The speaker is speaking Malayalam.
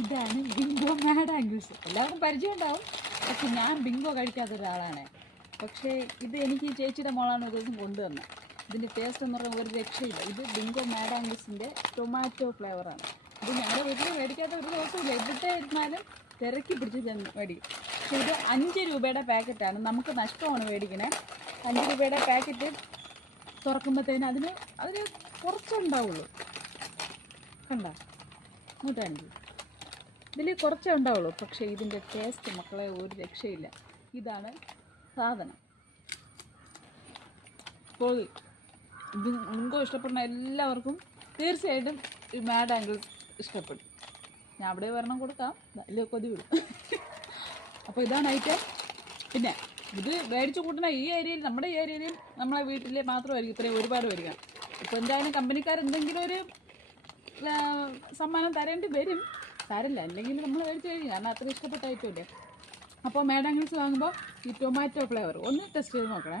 ഇതാണ് ബിങ്കോ മാഡ് ആംഗിൾസ്. എല്ലാവർക്കും പരിചയം ഉണ്ടാവും, പക്ഷെ ഞാൻ ബിങ്കോ കഴിക്കാത്ത ഒരാളാണ്. പക്ഷേ ഇത് എനിക്ക് ഈ ചേച്ചിയുടെ മോളാണ് ഒരു ദിവസം കൊണ്ടുവന്നത്. ഇതിൻ്റെ ടേസ്റ്റ് എന്ന് പറഞ്ഞാൽ ഒരു രക്ഷയില്ല. ഇത് ബിങ്കോ മാഡ് ആംഗിൾസിൻ്റെ ടൊമാറ്റോ ഫ്ലേവറാണ്. ഇത് ഞങ്ങളുടെ വീട്ടിൽ മേടിക്കാത്ത ഒരു ദിവസമില്ല. എവിടെ ഇരുന്നാലും തിരക്കി പിടിച്ച് മേടിക്കും. പക്ഷേ ഇത് 5 രൂപയുടെ പാക്കറ്റാണ്. നമുക്ക് നഷ്ടമാണ് മേടിക്കണേ. 5 രൂപയുടെ പാക്കറ്റ് തുറക്കുമ്പോഴത്തേന് അതിന് കുറച്ചുണ്ടാവുള്ളൂ. കണ്ട 105 ഇതിൽ കുറച്ചേ ഉണ്ടാവുള്ളൂ. പക്ഷേ ഇതിൻ്റെ ടേസ്റ്റ് മക്കളെ ഒരു രക്ഷയില്ല. ഇതാണ് സാധനം. അപ്പോൾ ഇത് ബിങ്കോ ഇഷ്ടപ്പെടുന്ന എല്ലാവർക്കും തീർച്ചയായിട്ടും ഈ മാഡ് ആംഗിൾസ് ഇഷ്ടപ്പെടും. ഞാൻ അവിടെ വരണം കൊടുക്കാം, വലിയ കൊതി വിടും. അപ്പോൾ ഇതാണ് ഐറ്റം. പിന്നെ ഇത് മേടിച്ചു കൂട്ടുന്ന ഈ ഏരിയയിൽ, നമ്മുടെ ഈ ഏരിയയിൽ നമ്മളെ വീട്ടിൽ മാത്രമായിരിക്കും ഇത്രയും ഒരുപാട് വരിക. ഇപ്പോൾ എന്തായാലും കമ്പനിക്കാർ എന്തെങ്കിലും ഒരു സമ്മാനം തരേണ്ടി വരും. തരില്ല, അല്ലെങ്കിൽ നമ്മൾ മേടിച്ച് കഴിയും, കാരണം അത്ര ഇഷ്ടപ്പെട്ട ഐറ്റമില്ലേ. അപ്പോൾ മാഡ് ആംഗിൾസ് വാങ്ങുമ്പോൾ ഈ ടൊമാറ്റോ ഫ്ലേവർ ഒന്ന് ടെസ്റ്റ് ചെയ്ത് നോക്കണേ.